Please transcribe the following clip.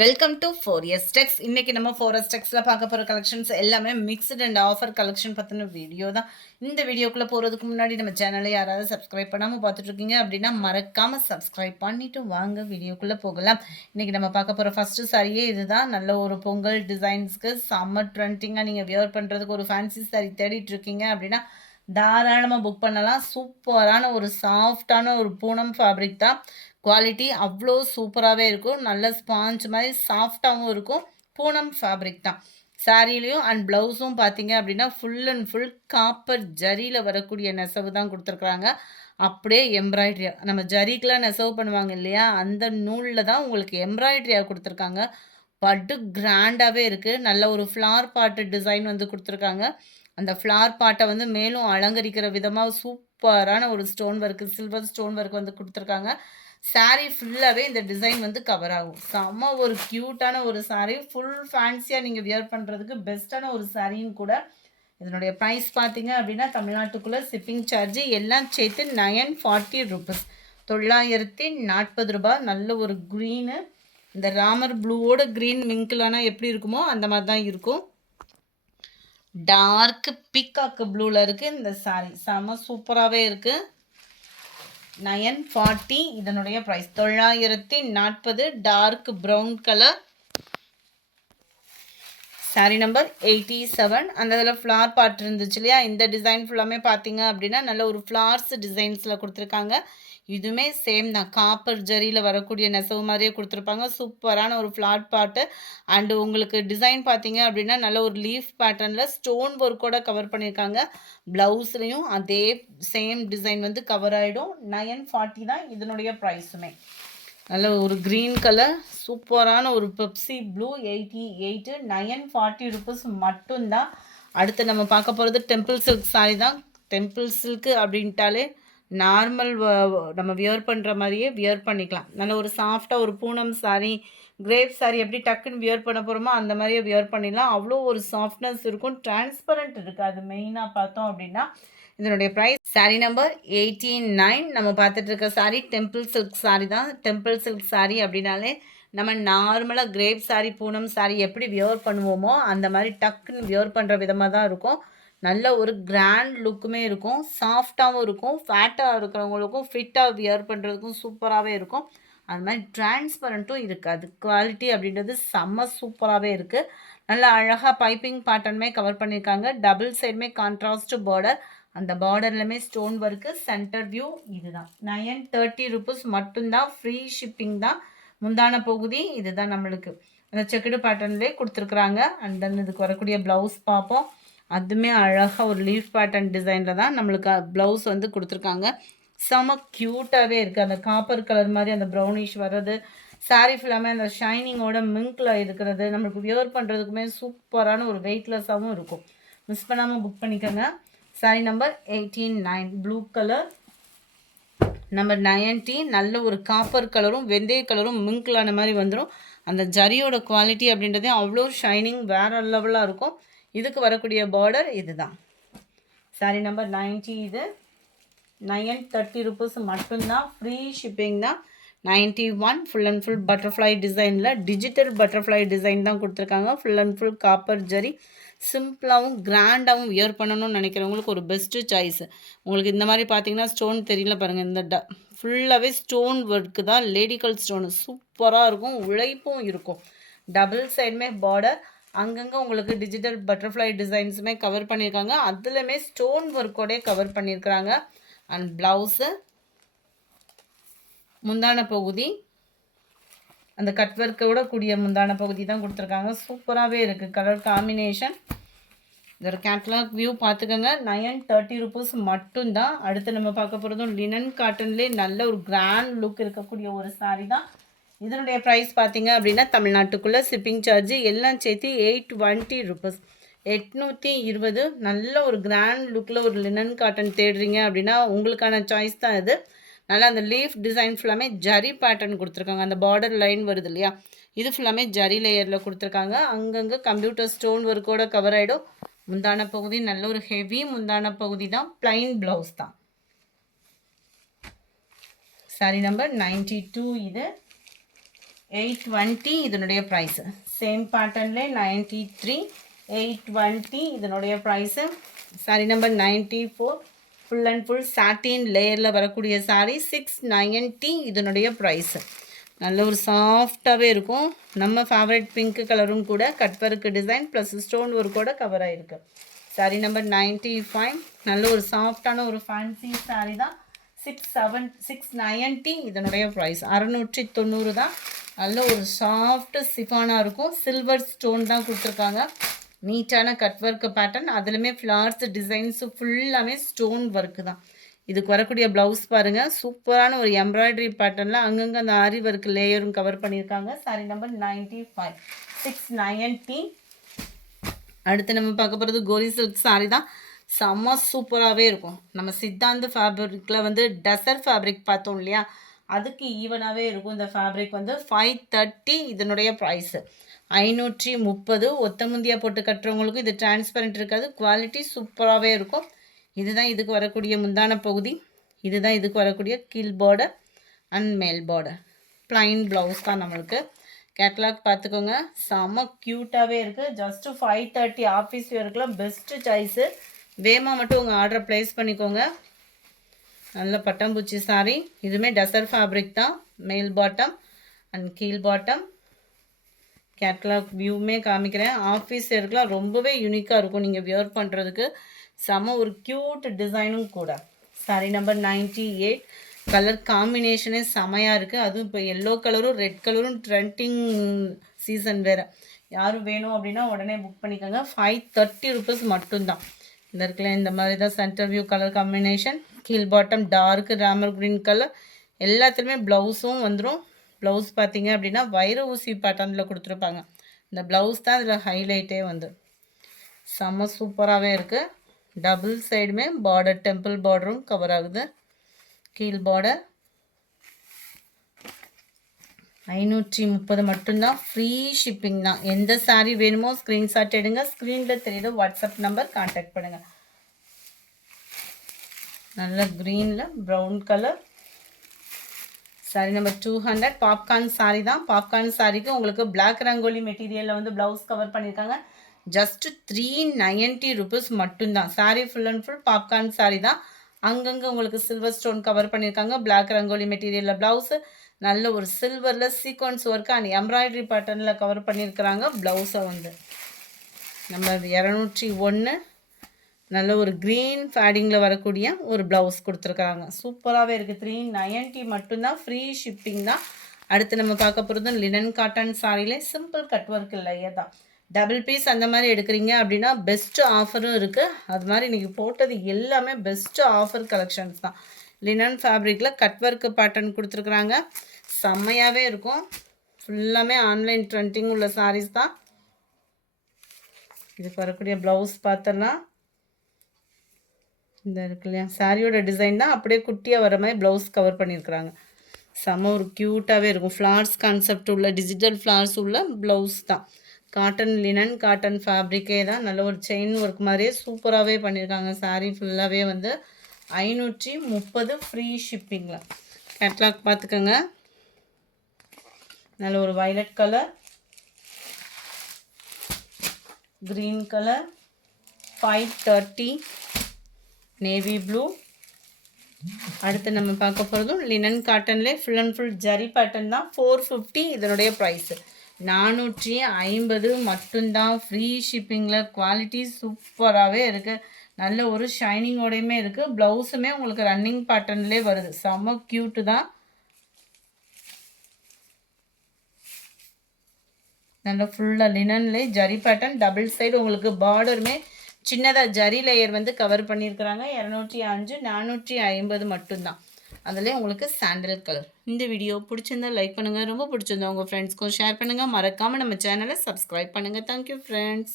Welcome to 4S Techs. இன்னைக்கு நம்ம 4S Techsல பார்க்க போகிற கலெக்ஷன்ஸ் எல்லாமே மிக்ஸ்டு அண்ட் ஆஃபர் கலெக்ஷன் பற்றின வீடியோ தான். இந்த வீடியோக்குள்ளே போகிறதுக்கு முன்னாடி நம்ம சேனலை யாராவது சப்ஸ்கிரைப் பண்ணாமல் பார்த்துட்ருக்கீங்க அப்படின்னா மறக்காமல் சப்ஸ்கிரைப் பண்ணிவிட்டு வாங்க வீடியோக்குள்ளே போகலாம். இன்றைக்கி நம்ம பார்க்க போகிற ஃபஸ்ட்டு சாரியே இதுதான். நல்ல ஒரு பொங்கல் டிசைன்ஸ்க்கு சம்மர் ட்ரெண்டிங்காக நீங்கள் வியர் பண்ணுறதுக்கு ஒரு ஃபேன்சி சாரி தேடிட்டு இருக்கீங்க அப்படின்னா தாராளமாக புக் பண்ணலாம். சூப்பரான ஒரு சாஃப்டான ஒரு பூனம் ஃபேப்ரிக் தான். குவாலிட்டி அவ்வளோ சூப்பராகவே இருக்கும். நல்ல ஸ்பாஞ்ச் மாதிரி சாஃப்டாகவும் இருக்கும். பூனம் ஃபேப்ரிக் தான். சாரீலையும் அண்ட் ப்ளவுஸும் பார்த்தீங்க அப்படின்னா ஃபுல் அண்ட் ஃபுல் காப்பர் ஜரியில் வரக்கூடிய நெசவு தான் கொடுத்துருக்குறாங்க. அப்படியே எம்ப்ராய்ட்ரியாக நம்ம ஜரிக்கெலாம் நெசவு பண்ணுவாங்க இல்லையா, அந்த நூலில் தான் உங்களுக்கு எம்ப்ராய்ட்ரியாக கொடுத்துருக்காங்க. பட்டு கிராண்டாகவே இருக்குது. நல்ல ஒரு ஃப்ளார் பாட்டு டிசைன் வந்து கொடுத்துருக்காங்க. அந்த ஃப்ளார் பாட்டை வந்து மேலும் அலங்கரிக்கிற விதமாக சூப்பரான ஒரு stone work, silver stone work வந்து கொடுத்துருக்காங்க. சாரீ ஃபுல்லாகவே இந்த டிசைன் வந்து கவர் ஆகும். செம்ம ஒரு க்யூட்டான ஒரு சாரீ. ஃபுல் ஃபேன்சியாக நீங்கள் வியர் பண்ணுறதுக்கு பெஸ்ட்டான ஒரு சாரின்னு கூட. இதனுடைய ப்ரைஸ் பார்த்தீங்க அப்படின்னா தமிழ்நாட்டுக்குள்ளே ஷிப்பிங் சார்ஜு எல்லாம் சேர்த்து 940 ருபீஸ், 940 ரூபாய். நல்ல ஒரு க்ரீனு, இந்த ராமர் ப்ளூவோட க்ரீன் மிங்கிலானா எப்படி இருக்குமோ அந்த மாதிரி தான் இருக்கும். டார்க் பீகாக்கு ப்ளூவில் இருக்குது இந்த சாரீ. செம்ம சூப்பராகவே இருக்குது. 940 இதனுடைய price. 940. Dark brown colour. Sari number 87. அந்த இதில் ஃப்ளார் பாட் இருந்துச்சு இல்லையா, இந்த டிசைன் ஃபுல்லாமே பார்த்தீங்க அப்படின்னா நல்ல ஒரு ஃப்ளார்ஸ் டிசைன்ஸில் கொடுத்துருக்காங்க. இதுவுமே சேம் தான். காப்பர் ஜரியில் வரக்கூடிய நெசவு மாதிரியே கொடுத்துருப்பாங்க. சூப்பரான ஒரு ஃப்ளாட் பாட்டு. அண்டு உங்களுக்கு டிசைன் பார்த்தீங்க அப்படின்னா நல்ல ஒரு லீஃப் பேட்டர்னில் ஸ்டோன் ஒர்க்கோட கவர் பண்ணியிருக்காங்க. ப்ளவுஸ்லேயும் அதே சேம் டிசைன் வந்து கவர் ஆகிடும். 940 தான் இதனுடைய ப்ரைஸுமே. நல்ல ஒரு க்ரீன் கலர், சூப்பரான ஒரு பெப்சி ப்ளூ. 88. 940 ருபீஸ் மட்டும்தான். அடுத்து நம்ம பார்க்க போகிறது டெம்பிள் சில்க் சாரி தான். டெம்பிள் சில்க்கு அப்படின்ட்டாலே நார்மல் நம்ம வியர் பண்ணுற மாதிரியே வியர் பண்ணிக்கலாம். நல்ல ஒரு சாஃப்டாக ஒரு பூனம் சாரி, கிரேப் சாரி எப்படி டக்குன்னு வியர் பண்ண போகிறோமோ அந்த மாதிரியே வியர் பண்ணிடலாம். அவ்வளோ ஒரு சாஃப்ட்னஸ் இருக்கும். டிரான்ஸ்பரண்ட் இருக்குது. அது மெயினாக பார்த்தோம் அப்படின்னா இதனுடைய ப்ரைஸ். சாரீ நம்பர் 89. நம்ம பார்த்துட்டு இருக்க சாரீ டெம்பிள் சில்க் சாரி தான். டெம்பிள் சில்க் சாரி அப்படின்னாலே நம்ம நார்மலாக கிரேப் சாரி, பூனம் சாரி எப்படி வியர் பண்ணுவோமோ அந்த மாதிரி டக்குன்னு வியர் பண்ணுற விதமாக தான் இருக்கும். நல்ல ஒரு கிராண்ட் லுக்குமே இருக்கும். சாஃப்டாகவும் இருக்கும். ஃபேட்டாக இருக்கிறவங்களுக்கும் ஃபிட்டாக வியர் பண்ணுறதுக்கும் சூப்பராகவே இருக்கும். அது மாதிரி டிரான்ஸ்பரண்ட்டும் இருக்காது. குவாலிட்டி அப்படின்றது செம்ம சூப்பராகவே இருக்குது. நல்லா அழகாக பைப்பிங் பேட்டர்னுமே கவர் பண்ணியிருக்காங்க. டபுள் சைடுமே கான்ட்ராஸ்ட் பார்டர். அந்த பார்டர்லையுமே ஸ்டோன் ஒர்க்கு. சென்டர் வியூ இதுதான். 930 ருபீஸ் மட்டும்தான். ஃப்ரீ ஷிப்பிங் தான். முந்தான பகுதி இதுதான். நம்மளுக்கு அந்த செக்குடு பேட்டர்ன்லேயே கொடுத்துருக்குறாங்க. அண்ட் தென் இதுக்கு வரக்கூடிய ப்ளவுஸ் பார்ப்போம். அதுவுமே அழகாக ஒரு லீஃப் பேட்டர்ன் டிசைனில் தான் நம்மளுக்கு ப்ளவுஸ் வந்து கொடுத்துருக்காங்க. செம க்யூட்டாகவே இருக்குது. அந்த காப்பர் கலர் மாதிரி அந்த ப்ரௌனிஷ் வர்றது, சாரீ ஃபுல்லாமே அந்த ஷைனிங்கோட மிங்கில் இருக்கிறது நம்மளுக்கு வியர் பண்ணுறதுக்குமே சூப்பரான ஒரு வெயிட்லெஸ்ஸாகவும் இருக்கும். மிஸ் பண்ணாமல் புக் பண்ணிக்கோங்க. Sari number 89 blue colour. Number 90 நல்ல ஒரு காப்பர் கலரும் வெந்தய கலரும் மிங்கிலான மாதிரி வந்துடும். அந்த ஜரியோட குவாலிட்டி அப்படின்றதே அவ்வளோ ஷைனிங் வேறு லெவலாக இருக்கும். இதுக்கு வரக்கூடிய பார்டர் இதுதான். சாரீ நம்பர் 90. இது 930 ருபீஸ் மட்டும்தான். ஃப்ரீ ஷிப்பிங் தான். 91. ஃபுல் அண்ட் ஃபுல் பட்டர்ஃப்ளை டிசைனில் டிஜிட்டல் பட்டர்ஃப்ளை டிசைன் தான் கொடுத்துருக்காங்க. Full and full copper zari. சிம்பிளாகவும் கிராண்டாகவும் வியர் பண்ணணும்னு நினைக்கிறவங்களுக்கு ஒரு பெஸ்ட்டு சாய்ஸ். உங்களுக்கு இந்த மாதிரி பார்த்தீங்கன்னா ஸ்டோன் தெரியல பாருங்கள். இந்த ஃபுல்லாகவே ஸ்டோன் ஒர்க்கு தான். லேடிக்கல் ஸ்டோனு சூப்பராக இருக்கும். உழைப்பும் இருக்கும். டபுள் சைடுமே பார்டர். அங்கங்கே உங்களுக்கு டிஜிட்டல் பட்டர்ஃப்ளை டிசைன்ஸுமே கவர் பண்ணியிருக்காங்க. அதுலேயுமே ஸ்டோன் ஒர்க்கோடே கவர் பண்ணியிருக்கிறாங்க. அண்ட் ப்ளவுஸு, முந்தான பகுதி அந்த கட் ஒர்க்கோட கூடிய முந்தான பகுதி தான் கொடுத்துருக்காங்க. சூப்பராகவே இருக்குது கலர் காம்பினேஷன். இதோட கேட்லாக் வியூ பார்த்துக்கோங்க. 930 ருபீஸ் மட்டும்தான். அடுத்து நம்ம பார்க்க போகிறதும் லினன் காட்டன்லேயே நல்ல ஒரு கிராண்ட் லுக் இருக்கக்கூடிய ஒரு சாரீ தான். இதனுடைய ப்ரைஸ் பார்த்தீங்க அப்படின்னா தமிழ்நாட்டுக்குள்ளே ஷிப்பிங் சார்ஜு எல்லாம் சேர்த்து 820 ருபீஸ், 820. நல்ல ஒரு கிராண்ட் லுக்கில் ஒரு லினன் காட்டன் தேடுறீங்க அப்படின்னா உங்களுக்கான சாய்ஸ் தான் இது. நல்லா அந்த லீஃப் டிசைன் ஃபுல்லாமே ஜரி பேட்டர்ன் கொடுத்துருக்காங்க. அந்த பார்டர் லைன் வருது இல்லையா, இது ஃபுல்லாமே ஜரி லேயரில் கொடுத்துருக்காங்க. அங்கங்கே கம்ப்யூட்டர் ஸ்டோன் ஒர்க்கோட கவர் ஆகிடும். முந்தான பகுதி நல்ல ஒரு ஹெவி முந்தான பகுதி தான். பிளைன் ப்ளவுஸ் தான். Sorry number 92. இது 820 இதனுடைய ப்ரைஸ். சேம் பேட்டர்ன்ல 93 820 இதனுடைய price. Sari number 94 full and full satin லேயரில் வரக்கூடிய சாரி 690 இதனுடைய ப்ரைஸ். நல்ல ஒரு சாஃப்டாகவே இருக்கும். நம்ம ஃபேவரட் பிங்க் கலரும் கூட cut work design plus stone ஒர்க்கோட கவர் ஆகிருக்கு. சாரி நம்பர் 95 நல்ல ஒரு சாஃப்டான ஒரு ஃபேன்சி சாரி தான். 690 இதனுடைய ப்ரைஸ். 690 தான். நல்ல ஒரு சாஃப்ட் சிஃபானாக இருக்கும். சில்வர் ஸ்டோன் தான் கொடுத்துருக்காங்க. நீட்டான கட் ஒர்க் பேட்டர்ன், அதுலேயுமே ஃப்ளார்ஸ் டிசைன்ஸு ஃபுல்லாமே ஸ்டோன் ஒர்க்கு தான். இதுக்கு வரக்கூடிய ப்ளவுஸ் பாருங்கள், சூப்பரான ஒரு எம்ப்ராய்டரி பேட்டர்னில் அங்கங்கே அந்த ஆரி ஒர்க் லேயரும் கவர் பண்ணியிருக்காங்க. Sorry number 95 690. அடுத்து நம்ம பார்க்க போகிறது கோரி சில்க் சாரி தான். செம்ம சூப்பராகவே இருக்கும். நம்ம சித்தாந்த ஃபேப்ரிக்கில் வந்து டசர் ஃபேப்ரிக் பார்த்தோம் இல்லையா, அதுக்கு ஈவனாகவே இருக்கும். இந்த ஃபேப்ரிக் வந்து 530 இதனுடைய ப்ரைஸு. 530. ஒத்த முந்தியா போட்டு கட்டுறவங்களுக்கும் இது டிரான்ஸ்பரண்ட் இருக்காது. குவாலிட்டி சூப்பராகவே இருக்கும். இதுதான் இதுக்கு வரக்கூடிய முந்தான பகுதி. இதுதான் இதுக்கு வரக்கூடிய கீழ் பார்டர் அண்ட் மேல் பார்டர். ப்ளைன் ப்ளவுஸ் தான் நம்மளுக்கு. கேட்லாக் பார்த்துக்கோங்க, செம்ம க்யூட்டாகவே இருக்குது. ஜஸ்ட்டு 530 ஆஃபீஸ் வேர்க்கெலாம் பெஸ்ட்டு சாய்ஸு. வேகமாக மட்டும் உங்கள் ஆர்டரை ப்ளேஸ் பண்ணிக்கோங்க. நல்ல பட்டாம்பூச்சி சாரி. இதுவுமே டசர் ஃபேப்ரிக் தான். மேல் பாட்டம் அண்ட் கீழ் பாட்டம். கேட்லாக் வியூமே காமிக்கிறேன். ஆஃபீஸ் வேர்க்கெலாம் ரொம்பவே யூனிக்காக இருக்கும் நீங்கள் வியர் பண்ணுறதுக்கு. செம்ம ஒரு க்யூட் டிசைனும் கூட. Sorry number 98. கலர் காம்பினேஷனே செமையாக இருக்குது. அதுவும் இப்போ எல்லோ கலரும் ரெட் கலரும் ட்ரெண்டிங் சீசன் வேறு. யாரும் வேணும் அப்படின்னா உடனே புக் பண்ணிக்கோங்க. 530 ருபீஸ் மட்டும்தான். இந்த இருக்குல்ல, இந்த மாதிரி தான் சென்டர் வியூ கலர் காம்பினேஷன். கீழ் bottom dark Ramar green colour. எல்லாத்துலேயுமே ப்ளவுஸும் வந்துடும். ப்ளவுஸ் பார்த்தீங்க அப்படின்னா வைர ஊசி பேட்டர்னில் கொடுத்துருப்பாங்க. இந்த ப்ளவுஸ் தான் இதில் ஹைலைட்டே வந்து செம்ம சூப்பராகவே இருக்குது. டபுள் சைடுமே பார்டர் டெம்பிள் பார்டரும் கவர் ஆகுது. கீழ் பார்டர் 530 மட்டும்தான். ஃப்ரீ ஷிப்பிங் தான். எந்த சாரீ வேணுமோ ஸ்க்ரீன்ஷாட் எடுங்க. ஸ்க்ரீனில் தெரியுது வாட்ஸ்அப் நம்பர், கான்டாக்ட் பண்ணுங்கள். நல்ல க்ரீனில் brown colour. Sorry number 200. Popcorn sorry தான். பாப்கார்ன் சாரிக்கு உங்களுக்கு பிளாக் ரங்கோலி மெட்டீரியலில் வந்து ப்ளவுஸ் கவர் பண்ணியிருக்காங்க. ஜஸ்ட்டு 390 ருபீஸ் மட்டும்தான். Sorry full and full popcorn sorry தான். அங்கங்கே உங்களுக்கு சில்வர் ஸ்டோன் கவர் பண்ணியிருக்காங்க. பிளாக் ரங்கோலி மெட்டீரியலில் ப்ளவுஸு நல்ல ஒரு சில்வரில் சீக்வன்ஸ் ஒர்க்கு அண்ட் எம்ப்ராய்டரி பேட்டர்னில் கவர் பண்ணியிருக்கிறாங்க. ப்ளவுஸை வந்து நம்ம 201 நல்ல ஒரு க்ரீன் ஃபேடிங்கில் வரக்கூடிய ஒரு ப்ளவுஸ் கொடுத்துருக்காங்க. சூப்பராகவே இருக்குது. 390 மட்டும்தான். ஃப்ரீ ஷிப்பிங் தான். அடுத்து நம்ம பார்க்க போகிறது லினன் காட்டன் சாரிலே சிம்பிள் கட் ஒர்க் இல்லையே தான். டபுள் பீஸ் அந்த மாதிரி எடுக்கிறீங்க அப்படின்னா பெஸ்ட்டு ஆஃபரும் இருக்குது. அது மாதிரி இன்றைக்கி போட்டது எல்லாமே பெஸ்ட்டு ஆஃபர் கலெக்ஷன்ஸ் தான். லினன் ஃபேப்ரிக்கில் கட் ஒர்க்கு பேட்டர்ன் கொடுத்துருக்குறாங்க. செம்மையாகவே இருக்கும். ஃபுல்லாமே ஆன்லைன் ட்ரெண்டிங் உள்ள சாரீஸ் தான். இதுக்கு வரக்கூடிய ப்ளவுஸ் பார்த்தோன்னா இந்த இருக்கு இல்லையா, சாரியோட டிசைன் தான் அப்படியே குட்டியாக வர மாதிரி ப்ளவுஸ் கவர் பண்ணியிருக்கிறாங்க. செம்ம ஒரு க்யூட்டாகவே இருக்கும். ஃப்ளார்ஸ் கான்செப்ட் உள்ள டிஜிட்டல் ஃப்ளார்ஸ் உள்ள ப்ளவுஸ் தான். காட்டன் லினன் காட்டன் ஃபேப்ரிக்கே தான். நல்ல ஒரு செயின் ஒர்க் மாதிரியே சூப்பராகவே பண்ணியிருக்காங்க. சாரீ ஃபுல்லாகவே வந்து 530 ஃப்ரீ ஷிப்பிங்கில். கேட்லாக் பார்த்துக்கோங்க. நல்ல ஒரு violet colour, green colour, 530 navy blue. அடுத்து நம்ம பார்க்க போகிறதும் லினன் காட்டன்லேயே full and full zari pattern தான். 450 இதனுடைய ப்ரைஸு. 450 மட்டும்தான். ஃப்ரீ ஷிப்பிங்கில். குவாலிட்டி சூப்பராகவே இருக்குது. நல்ல ஒரு ஷைனிங்கோடையுமே இருக்குது. ப்ளவுஸுமே உங்களுக்கு ரன்னிங் பேட்டர்ன்லேயே வருது. செம்ம க்யூட்டு தான். நல்ல ஃபுல்லாக லினன்லேயே ஜரி பேட்டர்ன். டபுள் சைடு உங்களுக்கு பார்டருமே சின்னதாக ஜரி லேயர் வந்து கவர் பண்ணியிருக்கிறாங்க. 205 450 மட்டும்தான். அதில் உங்களுக்கு சாண்டல் கலர். இந்த வீடியோ பிடிச்சிருந்தா லைக் பண்ணுங்கள். ரொம்ப பிடிச்சிருந்தா உங்கள் ஃப்ரெண்ட்ஸ்க்கும் ஷேர் பண்ணுங்கள். மறக்காமல் நம்ம சேனலை சப்ஸ்கிரைப் பண்ணுங்கள். Thank you friends.